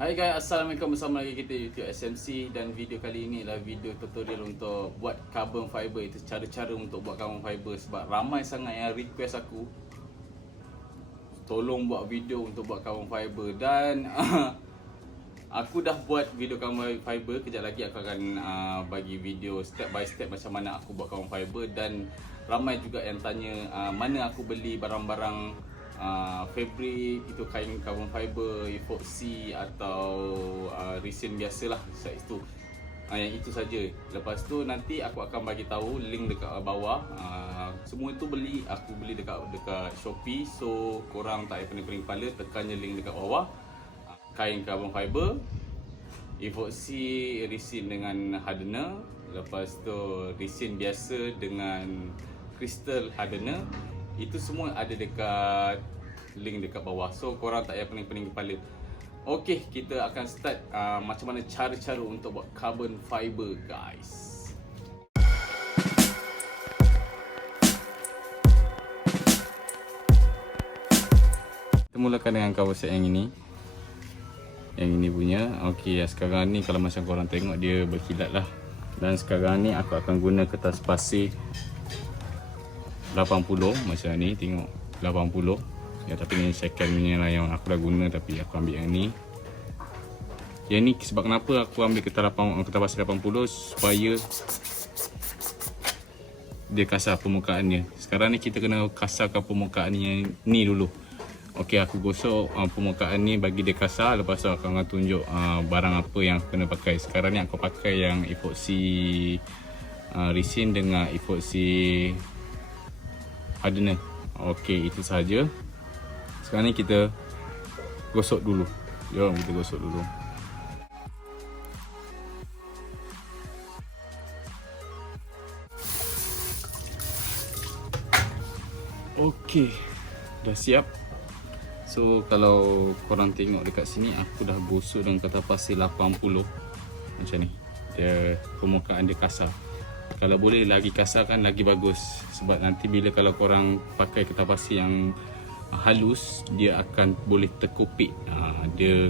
Hai guys, Assalamualaikum. Bersama lagi kita YouTube SMC. Dan video kali ini adalah video tutorial untuk buat carbon fiber. Itu cara-cara untuk buat carbon fiber. Sebab ramai sangat yang request aku tolong buat video untuk buat carbon fiber. Dan aku dah buat video carbon fiber. Kejap lagi aku akan bagi video step by step macam mana aku buat carbon fiber. Dan ramai juga yang tanya mana aku beli barang-barang fabric, itu kain carbon fiber, epoxy atau resin biasalah saiz tu. Yang itu saja. Lepas tu nanti aku akan bagi tahu link dekat bawah. Semua itu aku beli dekat Shopee. So korang tak payah pening-pening kepala, tekan je link dekat bawah. Kain carbon fiber, epoxy resin dengan hardener, lepas tu resin biasa dengan crystal hardener. Itu semua ada dekat link dekat bawah. So korang tak payah pening-pening kepala. Okey, kita akan start macam mana cara-cara untuk buat carbon fiber, guys. Kita mulakan dengan cover set yang ini. Yang ini punya. Okey, sekarang ni kalau macam korang tengok dia berkilat lah. Dan sekarang ni aku akan guna kertas pasir 80 macam ni, tengok 80 ya, tapi ni second punya lah yang aku dah guna, tapi aku ambil yang ni. Yang ni sebab kenapa aku ambil kertas pasir 80, supaya dia kasar permukaannya. Sekarang ni kita kena kasarkan permukaan ni dulu. Okey, aku gosok permukaan ni bagi dia kasar. Lepas tu aku akan tunjuk barang apa yang kena pakai. Sekarang ni aku pakai yang epoxy resin dengan epoxy hardener. Okey, itu sahaja. Sekarang ni kita gosok dulu. Jom kita gosok dulu. Okey, dah siap. So kalau korang tengok dekat sini, aku dah gosok dengan kertas pasir 80 macam ni. Dia permukaan dia kasar. Kalau boleh lagi kasar kan lagi bagus. Sebab nanti bila kalau korang pakai kertas pasir yang halus, dia akan boleh terkopik. Dia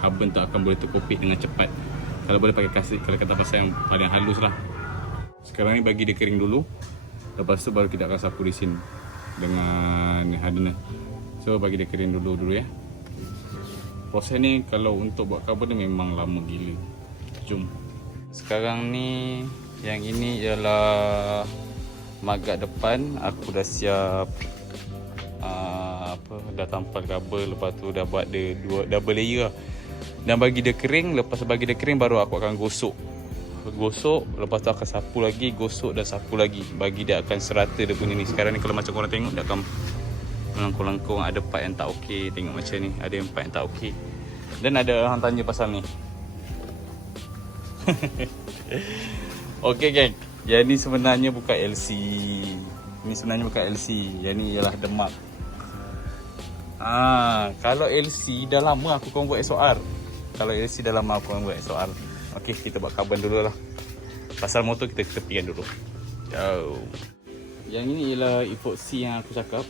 carbon tu akan boleh terkopik dengan cepat. Kalau boleh pakai kertas pasir yang paling halus lah. Sekarang ni bagi dia kering dulu. Lepas tu baru kita akan sapu resin dengan hardener. So bagi dia kering dulu ya. Proses ni kalau untuk buat carbon ni memang lama gila. Jom. Sekarang ni yang ini ialah magak depan. Aku dah siap dah tampal kabel. Lepas tu dah buat dia double layer. Dan bagi dia kering, lepas bagi dia kering baru aku akan gosok. Lepas tu akan sapu lagi, gosok dan sapu lagi. Bagi dia akan serata dia punya ni. Sekarang ni kalau macam korang tengok, dia akan melangkung-langkung. Ada part yang tak okey. Tengok macam ni, ada yang part yang tak okey. Dan ada orang tanya pasal ni. Okey geng, yang ni sebenarnya bukan LC. Yang ni ialah demak. Kalau LC dah lama aku akan buat SOR. Okey, kita buat carbon dulu lah. Pasal motor kita tepikan dulu. Yang ini ialah epoxy yang aku cakap.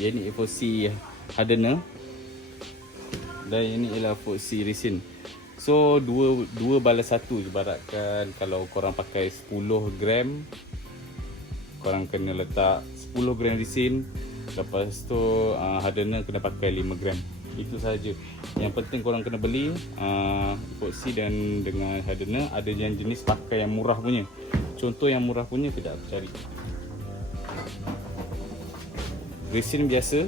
Yang ni epoxy hardener. Dan ini ialah epoxy resin. So dua balas satu. Ibaratkan kalau korang pakai 10 gram, korang kena letak 10 gram resin. Lepas tu hardener kena pakai 5 gram. Itu saja. Yang penting korang kena beli epoxy dan dengan hardener. Ada yang jenis pakai yang murah punya. Contoh yang murah punya, kejap aku cari. Resin biasa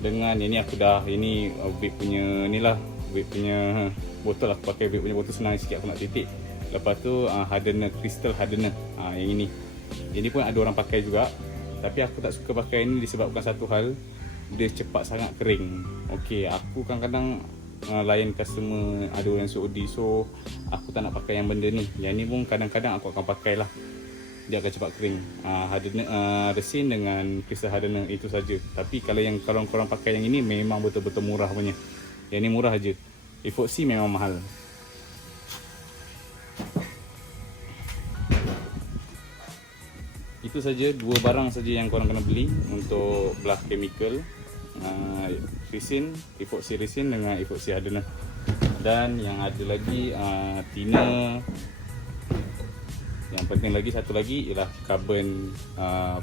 dengan ini aku dah, ini vape punya ni lah, vape punya botol. Aku pakai vape punya botol, senang sikit aku nak titik. Lepas tu hardener, crystal hardener. Yang ini pun ada orang pakai juga, tapi aku tak suka pakai ini disebabkan satu hal, dia cepat sangat kering. Okey, aku kadang-kadang layan customer ada orang COD, so aku tak nak pakai yang benda ni. Yang ni pun kadang-kadang aku akan pakai lah, dia akan cepat kering. Hardener, resin dengan crystal hardener, itu saja. Tapi kalau yang korang pakai yang ini memang betul-betul murah punya. Yang ni murah aja. Epoxy memang mahal. Itu saja, dua barang saja yang korang kena beli untuk belah chemical. resin, epoxy resin dengan epoxy hardener. Dan yang ada lagi thinner. Yang penting lagi satu lagi ialah carbon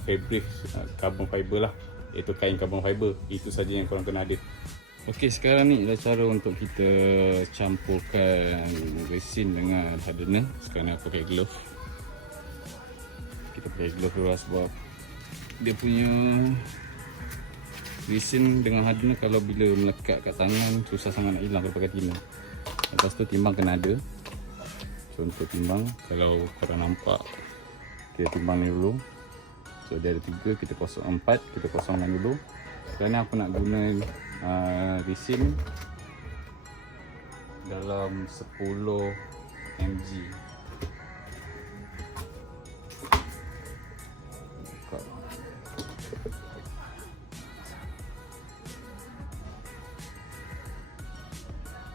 fabric, carbon fiber lah, iaitu kain carbon fiber. Itu saja yang korang kena ada. Okey, sekarang ni adalah cara untuk kita campurkan resin dengan hardener. Sekarang ni aku pakai glove. Kita pakai glove dulu lah sebab dia punya resin dengan hardener kalau bila melekat kat tangan susah sangat nak hilang kalau pakai thinner. Lepas tu timbang kena ada. Contoh timbang, kalau korang nampak, kita timbang ni dulu. So dia ada 3, kita kosong 4, kita kosongkan dulu. Sekarang ni aku nak guna resin dalam 10 mg.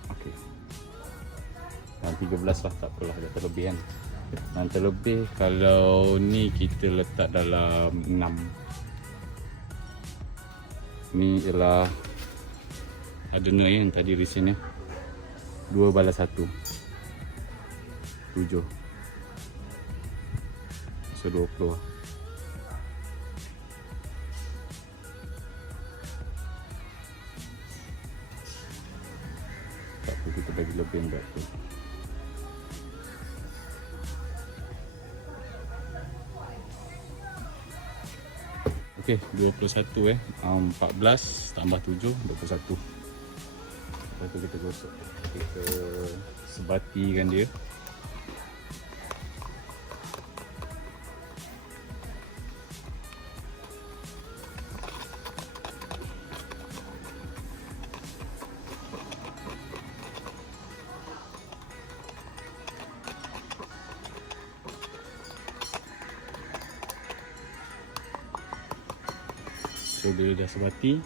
Okey. Dan 13 lah, tak apalah, dah terlebih kan. Dan terlebih kalau ni kita letak dalam 6. Ni ialah hardener yang tadi resin 2 balas 1, 7. So 20 lah. Tak apa, kita bagi lebih berat tu. Okey, 21 14 tambah 7, 21. Lepas tu kita gosok. Kita sebatikan dia. So bila dah sebati,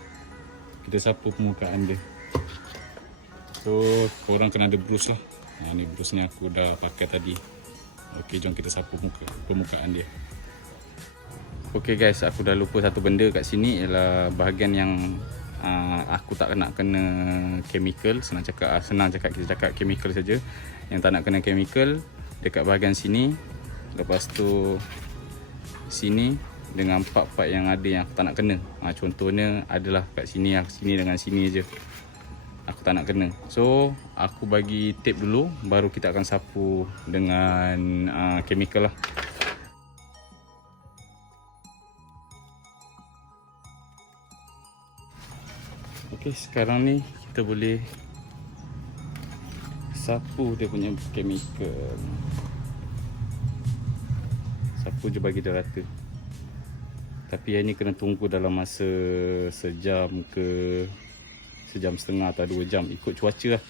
kita sapu permukaan dia. So korang kena ada brush lah. Ni brush ni aku dah pakai tadi. Okey, jom kita sapu permukaan dia. Okey guys, aku dah lupa satu benda kat sini, ialah bahagian yang aku tak nak kena chemical. Senang cakap kita cakap chemical saja. Yang tak nak kena chemical dekat bahagian sini. Lepas tu sini dengan part-part yang ada yang aku tak nak kena. Contohnya adalah kat sini dengan sini je aku tak nak kena. So aku bagi tape dulu, baru kita akan sapu dengan chemical lah. Okey, sekarang ni kita boleh sapu dia punya chemical. Sapu je bagi dia rata. Tapi yang ni kena tunggu dalam masa sejam ke sejam setengah atau 2 jam, ikut cuaca lah.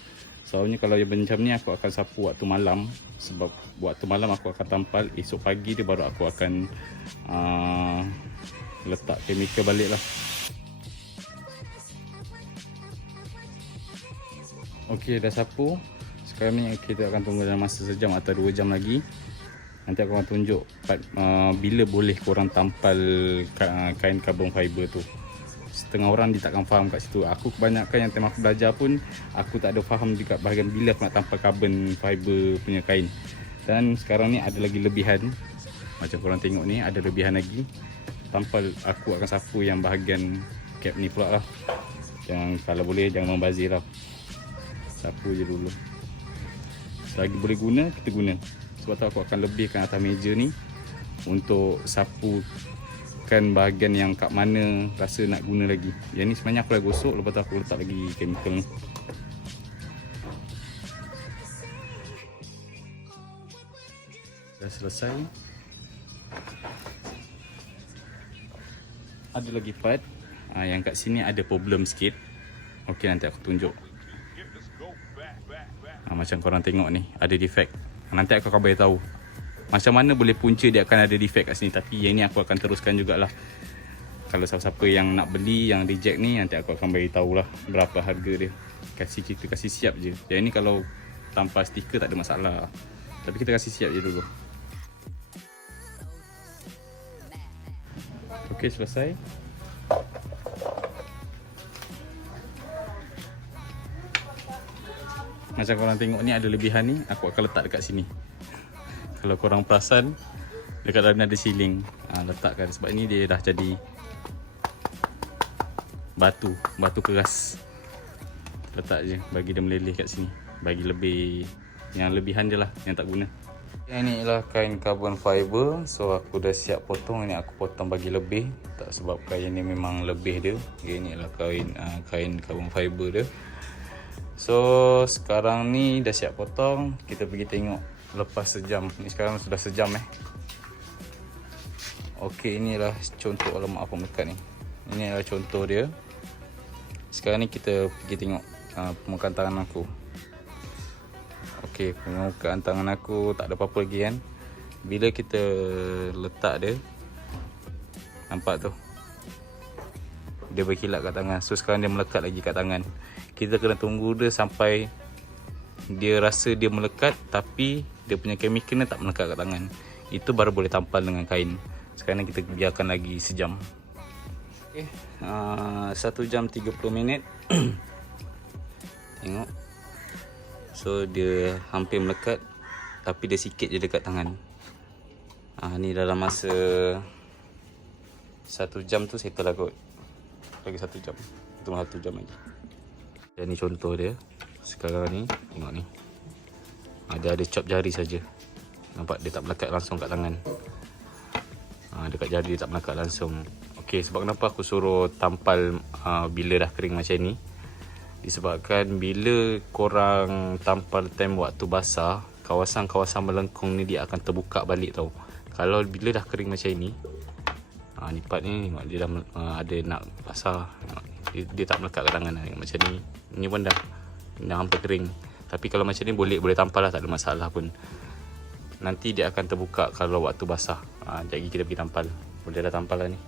Soalnya kalau yang macam ni aku akan sapu waktu malam. Sebab waktu malam aku akan tampal, esok pagi dia baru aku akan letak chemical balik lah. Okey, dah sapu. Sekarang ni kita akan tunggu dalam masa sejam atau 2 jam lagi. Nanti aku akan tunjuk bila boleh korang tampal kain carbon fiber tu. Setengah orang dia takkan faham kat situ. Aku kebanyakan yang time aku belajar pun, aku tak ada faham dekat bahagian bila aku nak tampal carbon fiber punya kain. Dan sekarang ni ada lagi lebihan. Macam korang tengok ni, ada lebihan lagi. Tampal aku akan sapu yang bahagian cap ni pula lah. Kalau boleh jangan membazir lah. Sapu je dulu. Selagi boleh guna, kita guna. Sebab tu aku akan lebihkan atas meja ni untuk sapukan bahagian yang kat mana rasa nak guna lagi. Yang ni sebenarnya aku dah gosok, lepas tu aku letak lagi chemical ni. Dah selesai. Ada lagi part yang kat sini ada problem sikit. Okey, nanti aku tunjuk. Macam korang tengok ni, ada defect. Nanti aku akan beritahu macam mana boleh punca dia akan ada defect kat sini. Tapi yang ni aku akan teruskan jugalah. Kalau siapa-siapa yang nak beli, yang reject ni, nanti aku akan beritahu lah berapa harga dia. Kita kasih siap je. Yang ni kalau tanpa stiker tak ada masalah. Tapi kita kasih siap je dulu. Okey, selesai. Macam korang tengok ni ada lebihan ni, aku akan letak dekat sini. Kalau korang perasan, dekat dalam ni ada siling. Letakkan sebab ni dia dah jadi batu keras. Letak je, bagi dia meleleh kat sini. Bagi lebih, yang lebihan je lah, yang tak guna. Yang ni ialah kain carbon fiber. So aku dah siap potong. Ini aku potong bagi lebih, tak sebab kain ni memang lebih dia. Ini ialah kain carbon fiber dia. So sekarang ni dah siap potong. Kita pergi tengok lepas sejam. Ni sekarang sudah sejam Okey, inilah contoh. Alamak, apa melekat ni. Ini adalah contoh dia. Sekarang ni kita pergi tengok pemukaan tangan aku. Okey, pemukaan tangan aku tak ada apa-apa lagi kan. Bila kita letak dia, nampak tu, dia berkilat kat tangan. So sekarang dia melekat lagi kat tangan. Kita kena tunggu dia sampai dia rasa dia melekat, tapi dia punya chemical ni tak melekat kat tangan. Itu baru boleh tampal dengan kain. Sekarang kita biarkan lagi sejam. Okay, 1 jam 30 minit. Tengok. So dia hampir melekat, tapi dia sikit je dekat tangan. Ni dalam masa 1 jam tu settle lah kot. Lagi 1 jam. Itu 1 jam lagi. Dan ni contoh dia. Sekarang ni, tengok ni. Dia ada cap jari saja. Nampak dia tak melekat langsung kat tangan. Dekat jari dia tak melekat langsung. Okey, sebab kenapa aku suruh tampal bila dah kering macam ni? Disebabkan bila korang tampal time waktu basah, kawasan-kawasan melengkung ni dia akan terbuka balik tau. Kalau bila dah kering macam ni, ni part ni dia dah ada nak basah. Dia tak melekat kat tangan macam ni. Ni pun dah hampir kering. Tapi kalau macam ni boleh tampal lah, tak ada masalah pun. Nanti dia akan terbuka kalau waktu basah. Jadi kita pergi tampal. Boleh dah tampal lah ni.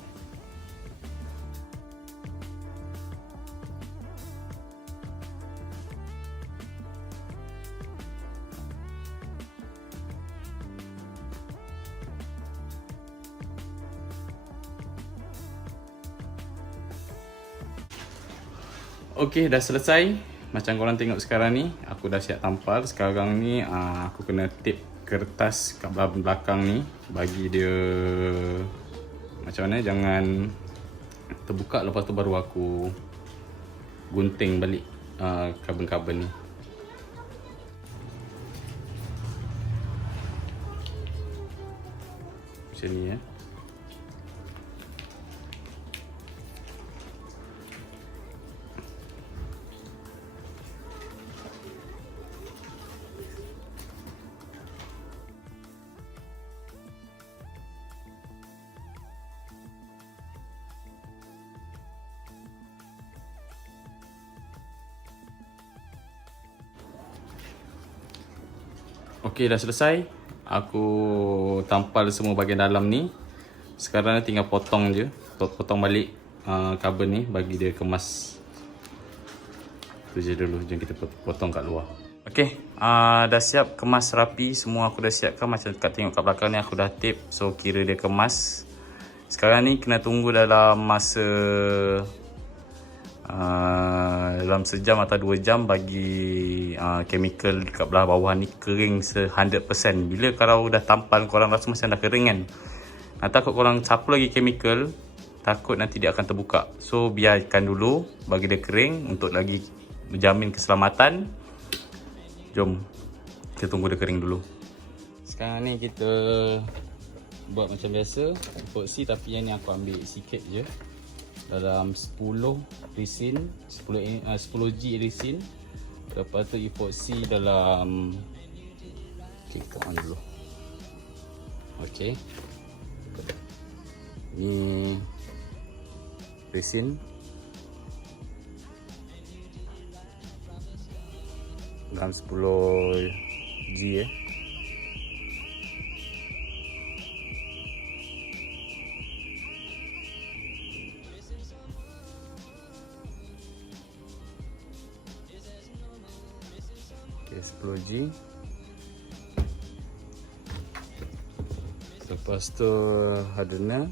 Okey, dah selesai. Macam korang tengok sekarang ni, aku dah siap tampal. Sekarang ni aku kena tape kertas kat belakang ni, bagi dia macam mana, jangan terbuka. Lepas tu baru aku gunting balik kabel-kabel ni. Macam ni Okey, dah selesai. Aku tampal semua bahagian dalam ni. Sekarang tinggal potong je. Potong balik kabel ni bagi dia kemas. Tu je dulu. Jom kita potong kat luar. Okey, dah siap kemas rapi. Semua aku dah siapkan. Macam kat tengok kat belakang ni aku dah tape. So kira dia kemas. Sekarang ni kena tunggu dalam masa dalam sejam atau 2 jam bagi chemical kat belah bawah ni kering 100%. Bila kalau dah tampal korang rasa macam dah kering kan, takut korang sapu lagi chemical, takut nanti dia akan terbuka. So biarkan dulu bagi dia kering untuk lagi menjamin keselamatan. Jom kita tunggu dia kering dulu. Sekarang ni kita buat macam biasa, epoxy, tapi yang ni aku ambil sikit je. Dalam 10 resin, 10G resin. Lepas tu epoxy dalam, okay, come on dulu. Okay, ni resin dalam 10G Okay, 10G. Lepas tu hardener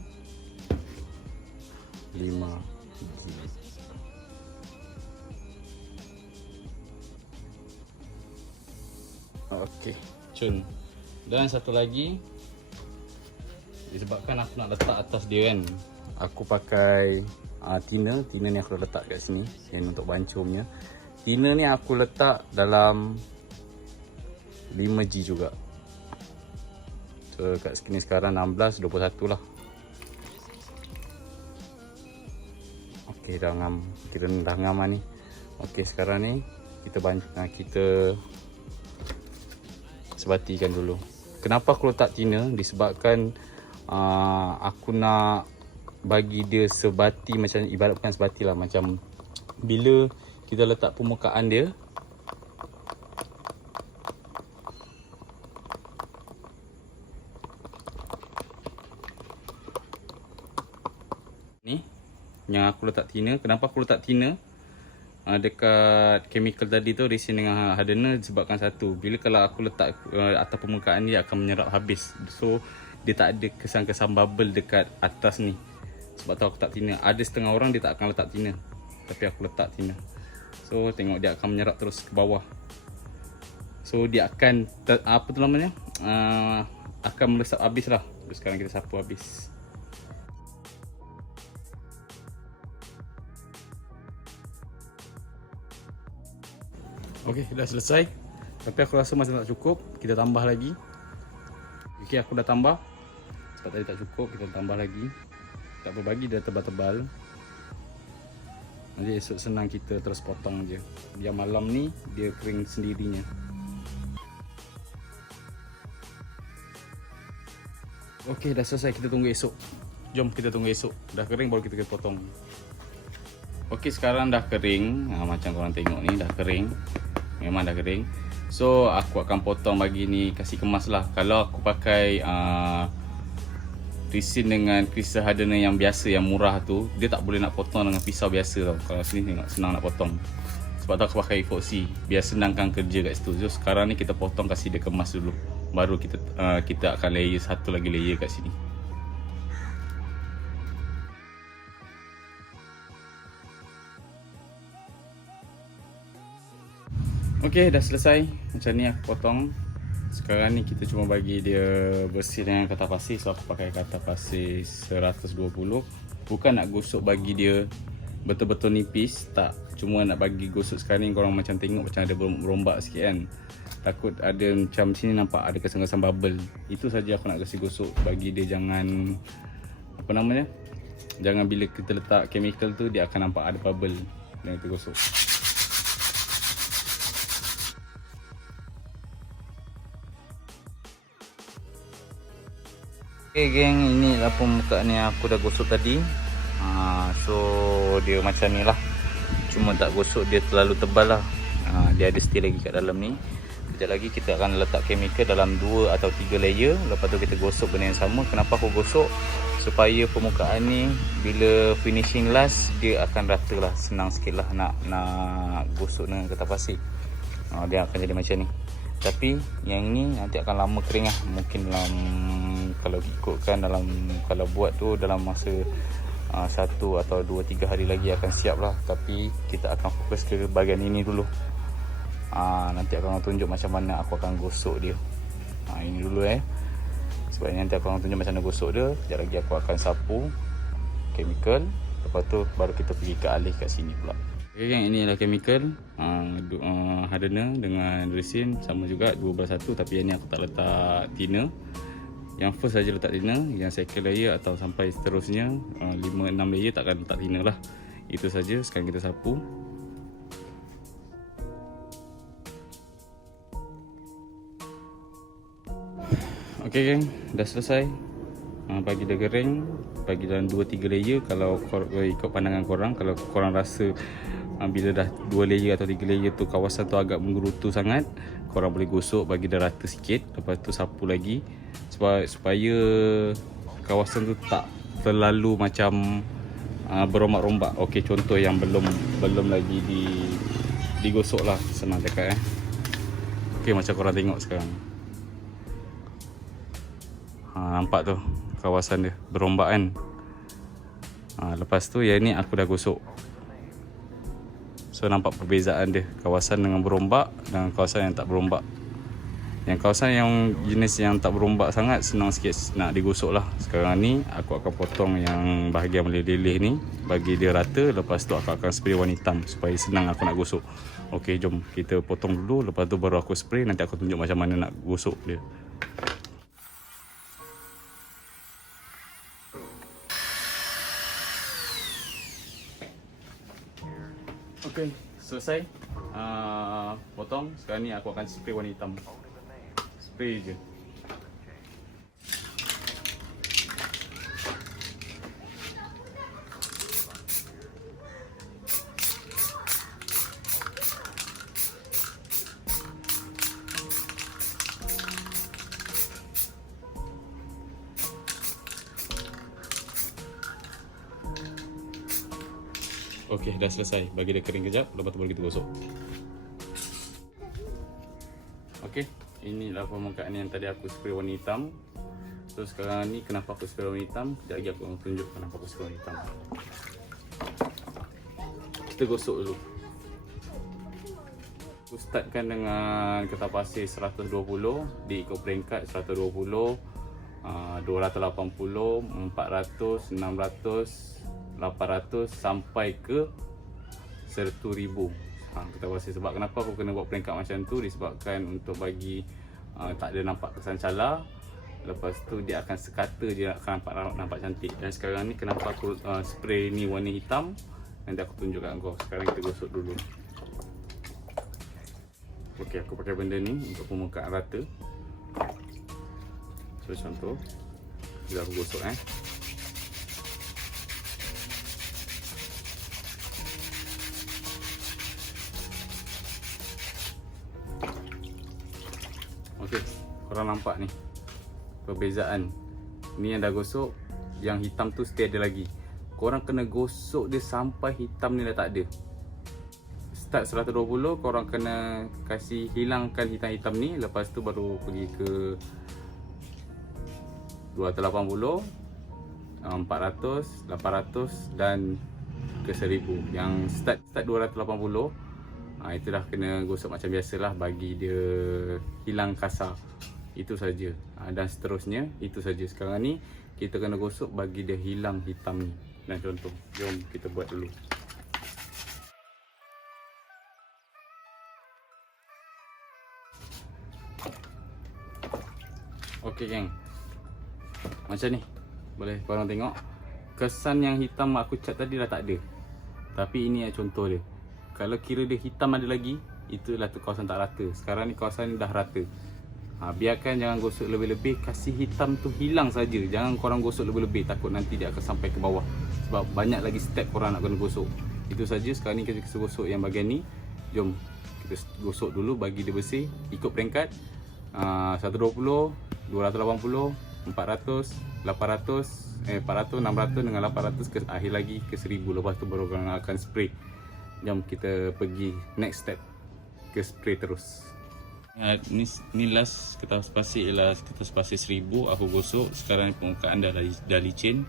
5G. Okey, cun. Dan satu lagi, disebabkan aku nak letak atas dia kan, aku pakai tina ni aku dah letak kat sini yang untuk bancungnya. Tina ni aku letak dalam 5G juga. So kat sini sekarang 16:21 lah. Okey, dah ngam, kita dah ngam ni. Okey, sekarang ni kita sebatikan dulu. Kenapa aku letak tina? Disebabkan aku nak bagi dia sebati, macam ibarat bukan sebati lah, macam bila kita letak permukaan dia, ni yang aku letak tina. Kenapa aku letak tina dekat chemical tadi tu, resin dengan hardener? Disebabkan satu, bila kalau aku letak atas permukaan dia akan menyerap habis. So dia tak ada kesan-kesan bubble dekat atas ni. Sebab tu aku letak tina. Ada setengah orang dia tak akan letak tina, tapi aku letak tina. So tengok dia akan menyerap terus ke bawah. So dia akan apa tu namanya, akan meresap habis lah. Sekarang kita sapu habis. Okey, dah selesai. Tapi aku rasa masih tak cukup, kita tambah lagi. Okey, aku dah tambah. Sebab tadi tak cukup, kita tambah lagi. Tak berbagi dia tebal-tebal. Nanti esok senang kita terus potong je. Biar malam ni dia kering sendirinya. Okey, dah selesai, kita tunggu esok. Jom kita tunggu esok. Dah kering baru kita potong. Okey, sekarang dah kering. Macam korang tengok ni dah kering. Memang dah kering. So aku akan potong bagi ni, kasih kemas lah. Kalau aku pakai resin dengan crystal hardener yang biasa, yang murah tu, dia tak boleh nak potong dengan pisau biasa tau. Kalau sini tengok senang nak potong. Sebab tu aku pakai epoxy, biar senangkan kerja kat situ. So sekarang ni kita potong, kasih dia kemas dulu. Baru kita akan layer satu lagi layer kat sini. Okey, dah selesai. Macam ni aku potong. Sekarang ni kita cuma bagi dia bersih dengan katak pasir. So aku pakai katak pasir 120. Bukan nak gosok bagi dia betul-betul nipis, tak. Cuma nak bagi gosok. Sekarang ni korang macam tengok macam ada berombak sikit kan. Takut ada macam sini nampak ada kesan-kesan bubble. Itu saja aku nak kasi gosok, bagi dia jangan, apa namanya, jangan bila kita letak chemical tu dia akan nampak ada bubble. Dan kita gosok. Okay geng, ini lah permukaan yang aku dah gosok tadi. So dia macam ni lah. Cuma tak gosok dia terlalu tebal lah. Dia ada still lagi kat dalam ni. Sekejap lagi kita akan letak chemical dalam 2 atau 3 layer. Lepas tu kita gosok benda yang sama. Kenapa aku gosok? Supaya permukaan ni bila finishing last dia akan rata lah. Senang sikit lah nak gosok dengan kertas pasir. Dia akan jadi macam ni. Tapi yang ni nanti akan lama kering lah. Mungkin dalam, kalau ikutkan dalam, kalau buat tu dalam masa 1 atau 2-3 hari lagi akan siap lah. Tapi kita akan fokus ke bahagian ini dulu. Nanti akan tunjuk macam mana aku akan gosok dia. Ini dulu sebab nanti aku akan tunjuk macam mana gosok dia. Sekejap lagi aku akan sapu chemical. Lepas tu baru kita pergi ke alih kat sini pula. Okay, yang ini adalah chemical hardener dengan resin sama juga 12 satu. Tapi yang ni aku tak letak tina. Yang first saja letak tina, yang second layer atau sampai seterusnya 5-6 layer takkan letak tina lah. Itu saja. Sekarang kita sapu. Ok geng, dah selesai. Bagi dia kering, bagi dalam 2-3 layer. Kalau ikut pandangan korang, kalau korang rasa bila dah 2 layer atau 3 layer tu kawasan tu agak menggerutu sangat, korang boleh gosok bagi dia rata sikit. Lepas tu sapu lagi supaya kawasan tu tak terlalu macam berombak-rombak. Ok, contoh yang belum lagi digosok lah, senang cakap Ok, macam korang tengok sekarang. Nampak tu kawasan dia berombak kan. Lepas tu yang ni aku dah gosok. So nampak perbezaan dia, kawasan dengan berombak dengan kawasan yang tak berombak. Yang kawasan yang jenis yang tak berombak sangat, senang sikit nak digosok lah. Sekarang ni aku akan potong yang bahagian meleleh ni, bagi dia rata. Lepas tu aku akan spray warna hitam supaya senang aku nak gosok. Okey, jom kita potong dulu. Lepas tu baru aku spray. Nanti aku tunjuk macam mana nak gosok dia. Okey, selesai potong. Sekarang ni aku akan spray warna hitam. Spray je. Okey, dah selesai. Bagi dia kering kejap, lepas tu baru kita gosok. Okey, inilah permukaan yang tadi aku spray warna hitam. So sekarang ni kenapa aku spray warna hitam? Sekejap lagi aku akan tunjuk kenapa aku spray warna hitam. Kita gosok dulu. Aku startkan dengan kertas pasir 120, diikut peringkat 120, 280, 400, 600, 800 sampai ke 1000. Kertas pasir. Sebab kenapa aku kena buat peringkat macam tu? Disebabkan untuk bagi tak ada nampak kesan cala. Lepas tu dia akan sekata, dia akan nampak cantik. Dan sekarang ni kenapa aku spray ni warna hitam, nanti aku tunjukkan kau. Sekarang kita gosok dulu. Okey, aku pakai benda ni untuk permukaan rata. So contoh, bila aku gosok Okey, korang nampak ni perbezaan. Ni yang dah gosok, yang hitam tu still ada lagi. Korang kena gosok dia sampai hitam ni dah tak ada. Start 120, korang kena kasih hilangkan hitam-hitam ni. Lepas tu baru pergi ke 280, 400, 800 dan ke 1000. Yang start 280, itu dah kena gosok macam biasalah, bagi dia hilang kasar. Itu saja. Dan seterusnya itu saja. Sekarang ni kita kena gosok bagi dia hilang hitam ni. Dan contoh, jom kita buat dulu. Okey geng, macam ni. Boleh korang tengok kesan yang hitam aku cat tadi dah tak ada. Tapi ini contoh dia. Kalau kira dia hitam ada lagi, itulah tu kawasan tak rata. Sekarang ni kawasan ni dah rata. Biarkan, jangan gosok lebih-lebih. Kasih hitam tu hilang saja. Jangan korang gosok lebih-lebih, takut nanti dia akan sampai ke bawah. Sebab banyak lagi step korang nak kena gosok. Itu saja. Sekarang ni kita gosok yang bahagian ni. Jom kita gosok dulu bagi dia bersih. Ikut peringkat 120, 280, 400, 800, 400, 600 dengan 800 ke akhir lagi ke 1000. Lepas tu baru korang akan spray. Jom kita pergi next step, ke spray terus. Ni last kertas pasir, ialah kertas pasir 1000 aku gosok. Sekarang ni permukaan dah licin.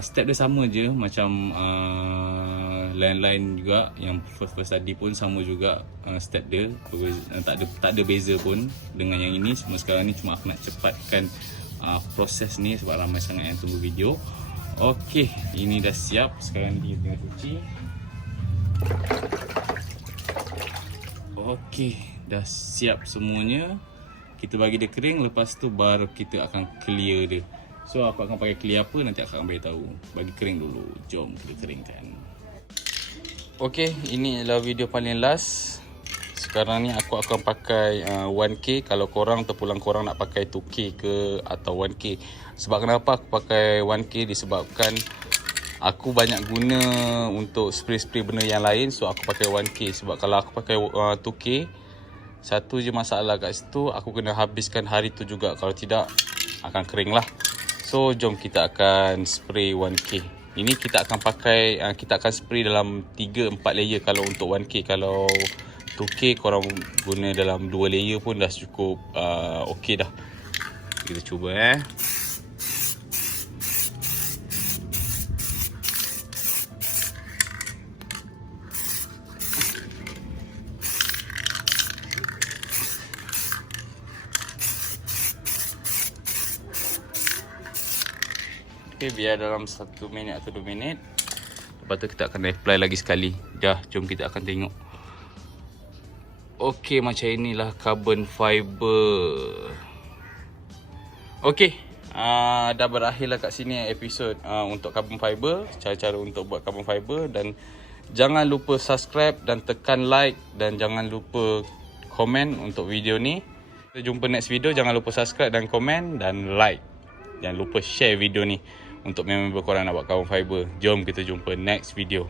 Step dia sama je macam lain-lain juga. Yang first tadi pun sama juga step dia. Tak ada beza pun dengan yang ini. Semua sekarang ni cuma aku nak cepatkan proses ni sebab ramai sangat yang tunggu video. Okey, ini dah siap. Sekarang ni kita tengah cuci. Okey, dah siap semuanya. Kita bagi dia kering, lepas tu baru kita akan clear dia. So aku akan pakai clear apa nanti aku akan beritahu. Bagi kering dulu. Jom kita keringkan. Okey, ini adalah video paling last. Sekarang ni aku akan pakai 1K. Kalau korang terpulang korang nak pakai 2K ke atau 1K. Sebab kenapa aku pakai 1K? Disebabkan aku banyak guna untuk spray-spray benda yang lain. So aku pakai 1K. Sebab kalau aku pakai 2K, satu je masalah kat situ, aku kena habiskan hari tu juga. Kalau tidak akan kering lah. So jom kita akan spray 1K. Ini kita akan pakai, kita akan spray dalam 3-4 layer kalau untuk 1K. Kalau 2K korang guna dalam 2 layer pun dah cukup okey dah. Kita cuba Okay, biar dalam 1 minit atau 2 minit. Lepas tu kita akan apply lagi sekali. Dah, jom kita akan tengok. Okay, macam inilah carbon fiber. Okay, dah berakhirlah kat sini episod untuk carbon fiber. Cara-cara untuk buat carbon fiber. Dan jangan lupa subscribe dan tekan like. Dan jangan lupa komen untuk video ni. Kita jumpa next video. Jangan lupa subscribe dan komen dan like. Jangan lupa share video ni untuk member korang nak buat carbon fiber. Jom kita jumpa next video.